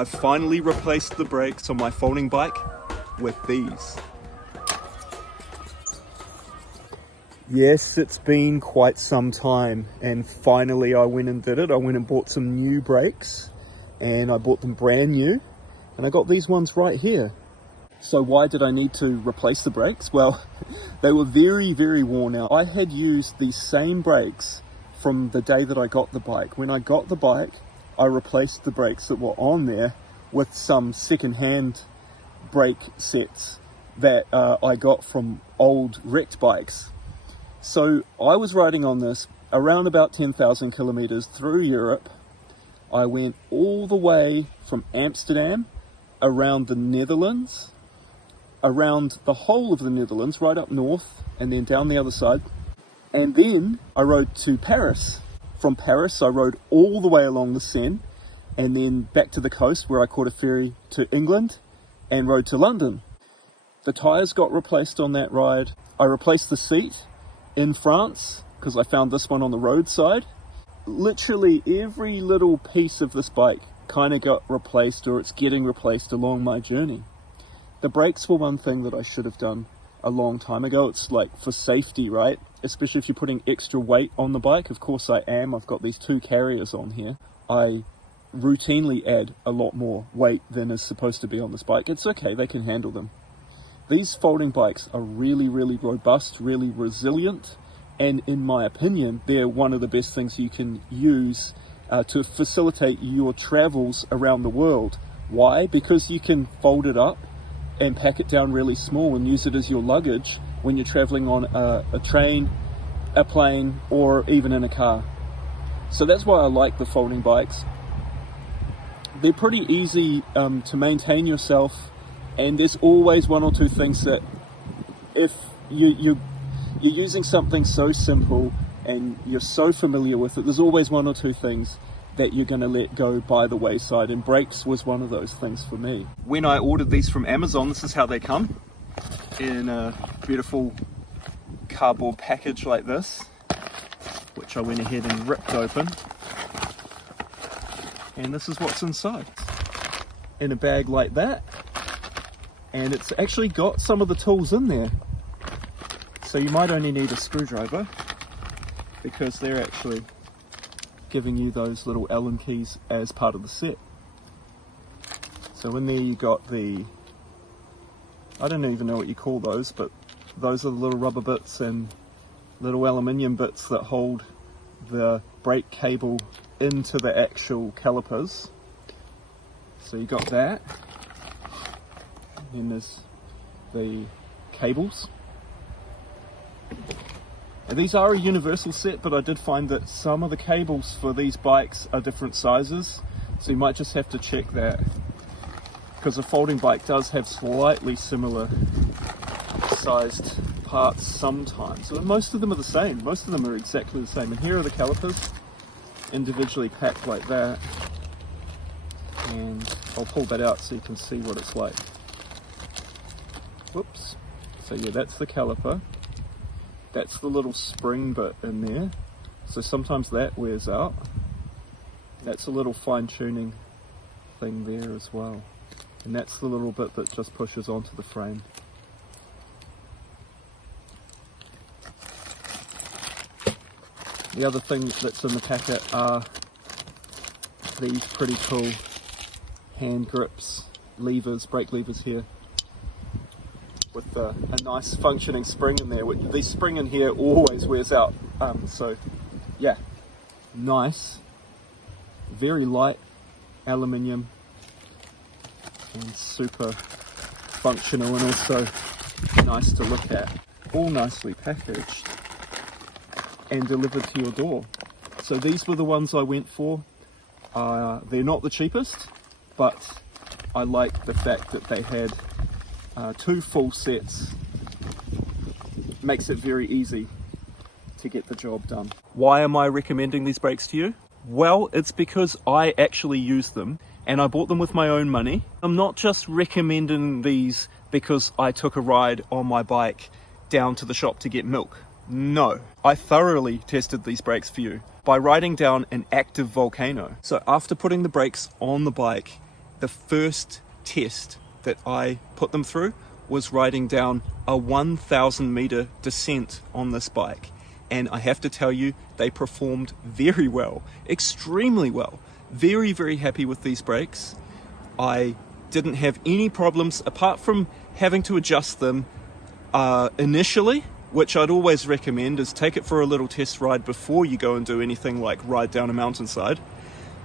I've finally replaced the brakes on my folding bike with these. Yes, it's been quite some time, and finally I went and did it. I went and bought some new brakes, and I bought them brand new, and I got these ones right here. So why did I need to replace the brakes? Well, they were very, very worn out. I had used these same brakes from the day that I got the bike. When I got the bike, I replaced the brakes that were on there with some second-hand brake sets that I got from old wrecked bikes. So I was riding on this around about 10,000 kilometers through Europe. I went all the way from Amsterdam, around the Netherlands, around the whole of the Netherlands, right up north, and then down the other side. And then I rode to Paris. From Paris, I rode all the way along the Seine, and then back to the coast where I caught a ferry to England and rode to London. The tyres got replaced on that ride. I replaced the seat in France because I found this one on the roadside. Literally every little piece of this bike kind of got replaced, or it's getting replaced along my journey. The brakes were one thing that I should have done a long time ago. It's like for safety, right? Especially if you're putting extra weight on the bike. Of course I am. I've got these two carriers on here. I routinely add a lot more weight than is supposed to be on this bike. It's okay, they can handle them. These folding bikes are really, really robust, really resilient, and in my opinion, they're one of the best things you can use to facilitate your travels around the world. Why? Because you can fold it up and pack it down really small and use it as your luggage when you're traveling on a train, a plane, or even in a car. So that's why I like the folding bikes. They're pretty easy to maintain yourself, and there's always one or two things that if you're using something so simple and you're so familiar with it, there's always one or two things that you're going to let go by the wayside, and brakes was one of those things for me. When I ordered these from Amazon, this is how they come, in a beautiful cardboard package like this, which I went ahead and ripped open, and this is what's inside, in a bag like that, and it's actually got some of the tools in there, so you might only need a screwdriver because they're actually giving you those little Allen keys as part of the set. So in there you got the, I don't even know what you call those, but those are the little rubber bits and little aluminium bits that hold the brake cable into the actual calipers. So you got that, and then there's the cables. And these are a universal set, but I did find that some of the cables for these bikes are different sizes, so you might just have to check that, because a folding bike does have slightly similar sized parts sometimes. But most of them are the same. Most of them are exactly the same. And here are the calipers, individually packed like that. And I'll pull that out so you can see what it's like. Whoops. So yeah, that's the caliper. That's the little spring bit in there. So sometimes that wears out. That's a little fine-tuning thing there as well. And that's the little bit that just pushes onto the frame. The other thing that's in the packet are these pretty cool hand grips, levers, brake levers here, with a nice functioning spring in there. The spring in here always wears out, so yeah, nice, very light aluminium, and super functional, and also nice to look at. All nicely packaged and delivered to your door. So these were the ones I went for. They're not the cheapest, but I like the fact that they had two full sets. Makes it very easy to get the job done. Why am I recommending these brakes to you? Well, it's because I actually use them, and I bought them with my own money. I'm not just recommending these because I took a ride on my bike down to the shop to get milk. No, I thoroughly tested these brakes for you by riding down an active volcano. So after putting the brakes on the bike the first test that I put them through was riding down a 1,000 meter descent on this bike. And I have to tell you, they performed very well, extremely well. Very, very happy with these brakes. I didn't have any problems apart from having to adjust them initially, which I'd always recommend is take it for a little test ride before you go and do anything like ride down a mountainside.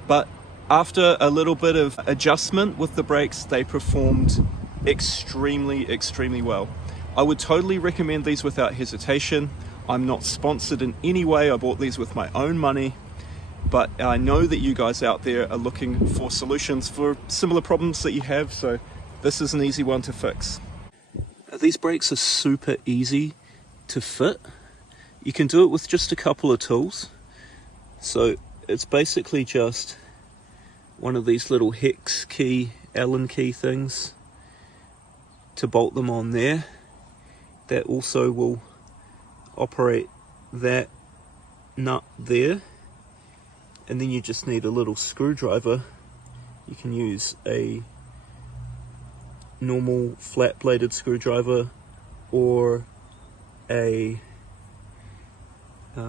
But after a little bit of adjustment with the brakes, they performed extremely, extremely well. I would totally recommend these without hesitation. I'm not sponsored in any way. I bought these with my own money, but I know that you guys out there are looking for solutions for similar problems that you have, so this is an easy one to fix. These brakes are super easy to fit. You can do it with just a couple of tools. So it's basically just one of these little hex key, Allen key things to bolt them on there. That also will operate that nut there. And then you just need a little screwdriver. You can use a normal flat bladed screwdriver or a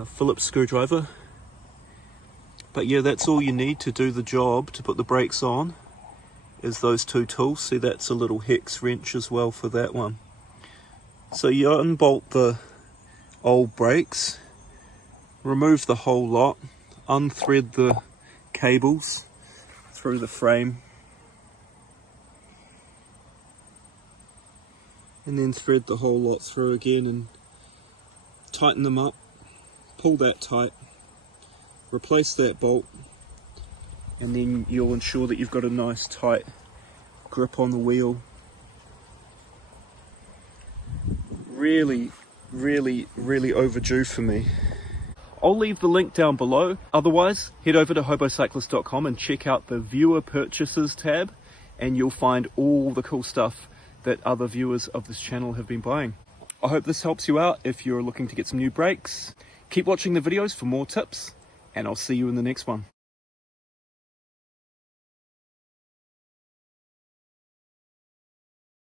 Phillips screwdriver. But yeah, that's all you need to do the job to put the brakes on, is those two tools. See, that's a little hex wrench as well for that one. So you unbolt the old brakes, remove the whole lot, unthread the cables through the frame, and then thread the whole lot through again and tighten them up, pull that tight, replace that bolt, and then you'll ensure that you've got a nice tight grip on the wheel. Really, really, really overdue for me. I'll leave the link down below. Otherwise, head over to hobocyclist.com and check out the viewer purchases tab, and you'll find all the cool stuff that other viewers of this channel have been buying. I hope this helps you out if you're looking to get some new brakes. Keep watching the videos for more tips, and I'll see you in the next one.